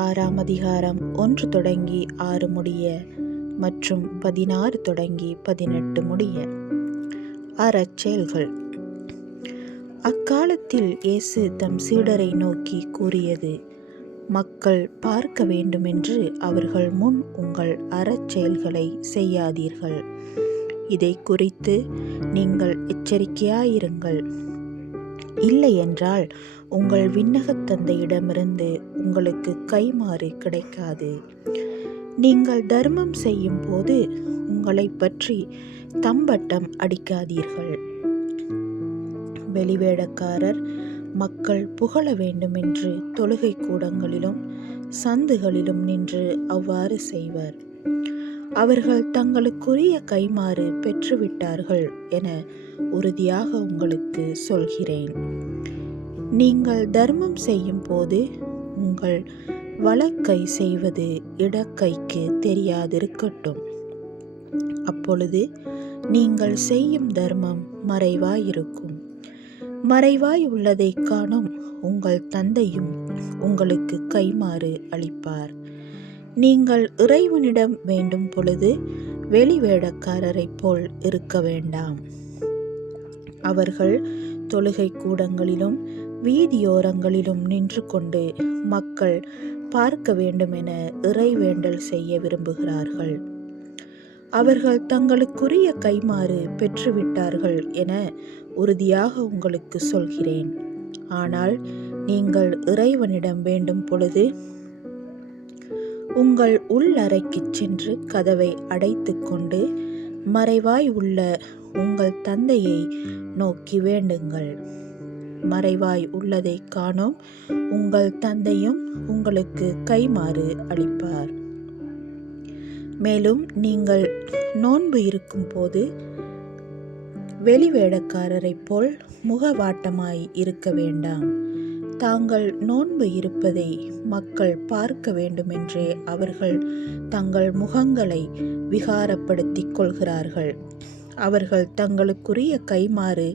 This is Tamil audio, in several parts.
6ஆம் அதிகாரம் 1 தொடங்கி 6 முடிய மற்றும் 16 தொடங்கி 18 முடிய. அறச்செயல்கள். அக்காலத்தில் இயேசு தம் சீடரை நோக்கி கூறியது: மக்கள் பார்க்க வேண்டுமென்று அவர்கள் முன் உங்கள் அறச்செயல்களை செய்யாதீர்கள். இதை குறித்து நீங்கள் எச்சரிக்கையாயிருங்கள். இல்லையென்றால் உங்கள் விண்ணகத் தந்தையிடமிருந்து உங்களுக்கு கைமாறு கிடைக்காது. நீங்கள் தர்மம் செய்யும் போது உங்களை பற்றி தம்பட்டம் அடிக்காதீர்கள். வெளிவேடக்காரர் மக்கள் புகழ வேண்டுமென்று தொழுகை கூடங்களிலும் சந்துகளிலும் நின்று அவ்வாறு செய்வர். அவர்கள் தங்களுக்குரிய கைமாறு பெற்றுவிட்டார்கள் என உறுதியாக உங்களுக்கு சொல்கிறேன். நீங்கள் தர்மம் செய்யும் போது உங்கள் வலக்கை செய்வது இடக்கைக்கு தெரியாதிருக்கட்டும். அப்பொழுது நீங்கள் செய்யும் தர்மம் மறைவாயிருக்கும். மறைவாய் உள்ளதை காணும் உங்கள் தந்தையும் உங்களுக்கு கைமாறு அளிப்பார். நீங்கள் இறைவனிடம் வேண்டும் பொழுது வெளிவேடக்காரரைப் போல் இருக்க வேண்டாம். அவர்கள் தொழுகை கூடங்களிலும் வீதியோரங்களிலும் நின்று கொண்டு மக்கள் பார்க்க வேண்டுமென இறைவேண்டல் செய்ய விரும்புகிறார்கள். அவர்கள் தங்களுக்குரிய கைமாறு பெற்றுவிட்டார்கள் என உறுதியாக உங்களுக்கு சொல்கிறேன். ஆனால் நீங்கள் இறைவனிடம் வேண்டும் பொழுது உங்கள் உள்ளறைக்குச் சென்று கதவை அடைத்து கொண்டு மறைவாய் உள்ள உங்கள் தந்தையை நோக்கி வேண்டுங்கள். மறைவாய் உள்ளதை காணும் உங்கள் தந்தையும் உங்களுக்கு கைமாறு அளிப்பார். மேலும் நீங்கள் நோன்பு இருக்கும் போது வெளிவேடக்காரரைப் போல் முகவாட்டமாய் இருக்க வேண்டாம். தாங்கள் நோன்பு இருப்பதை மக்கள் பார்க்க வேண்டுமென்றே அவர்கள் தங்கள் முகங்களை விகாரப்படுத்திக் கொள்கிறார்கள். அவர்கள் தங்களுக்குரிய கைமாறு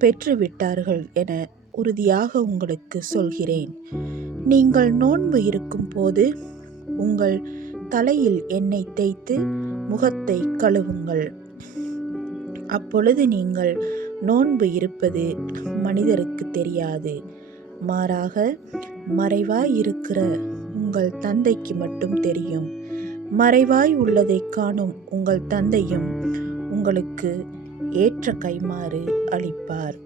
பெற்றுவிட்டார்கள் என உறுதியாக உங்களுக்கு சொல்கிறேன். நீங்கள் நோன்பு இருக்கும் போது உங்கள் தலையில் எண்ணெய் தேய்த்து முகத்தை கழுவுங்கள். அப்பொழுது நீங்கள் நோன்பு இருப்பது மனிதருக்கு தெரியாது. மாறாக மறைவாய் இருக்கிற உங்கள் தந்தைக்கு மட்டும் தெரியும். மறைவாய் உள்ளதை காணும் உங்கள் தந்தையும் உங்களுக்கு ஏற்ற கைமாறு அளிப்பார்.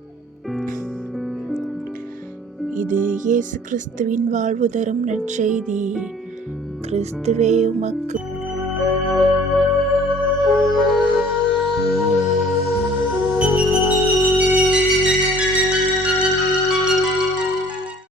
இது இயேசு கிறிஸ்துவின் வாழ்வு தரும் நற்செய்தி. கிறிஸ்துவே உமக்கு